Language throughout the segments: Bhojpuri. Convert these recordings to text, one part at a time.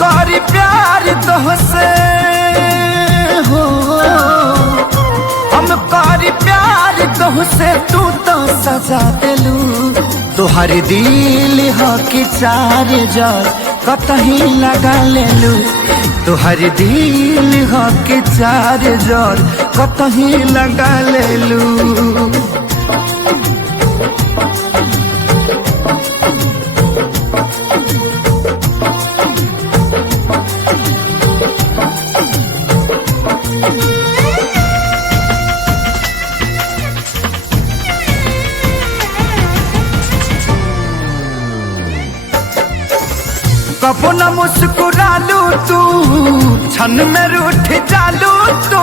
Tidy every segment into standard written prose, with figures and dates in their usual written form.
करी प्यार तोहसे हो, हम करी प्यार तोहसे तू तो सजा दिलू। तोहर दिल हो कि चार जार कतही लगा लेलू। तोहर दिल हो कि चार जार कतही लगा लेलू। कबो न मुस्कुरालू तू, क्षण में रूठ जालू तू।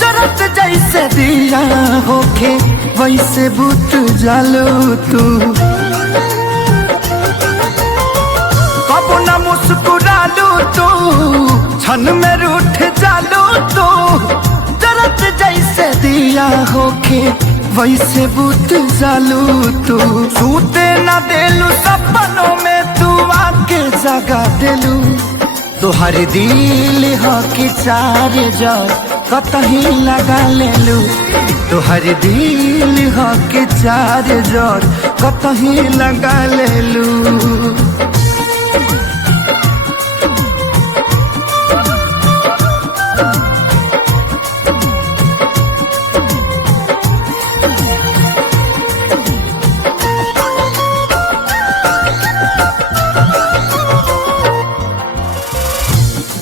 जरत जैसे दिया होके वैसे बुत जालू तू। कबो न मुस्कुरालू तू, क्षण में रूठ जालू तू। जरत जैसे दिया होके वैसे बुत जालू तू। सूते न देलू सपनों में तू आके जगा दिलू। तोहर दिल हो कि चार जार कतही लगा लेलू। तोहर दिल हो कि चार जार कतही लगा लेलू।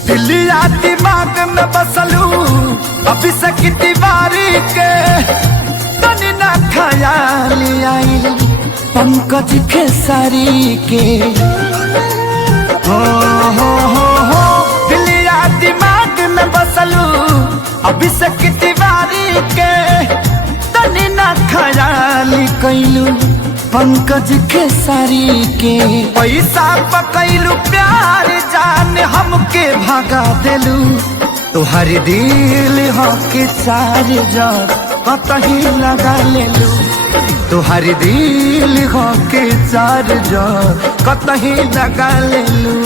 दिलिया दिमाग में बसलू अभी से तिवारी के। तनी ना ख्याल आई पंकज खेसारी के। हो दिलिया दिमाग में बसलू अभी से तिवारी के। तनी ना ख्याल कैलू पंकज खेसारी के। पैसा पकैलू प्यार जान हमके भगा दिलू। तोहर दिल हो कि चार जार कतही लगा लेलू। तोहर दिल हो कि चार जार कतही लगा लेलू।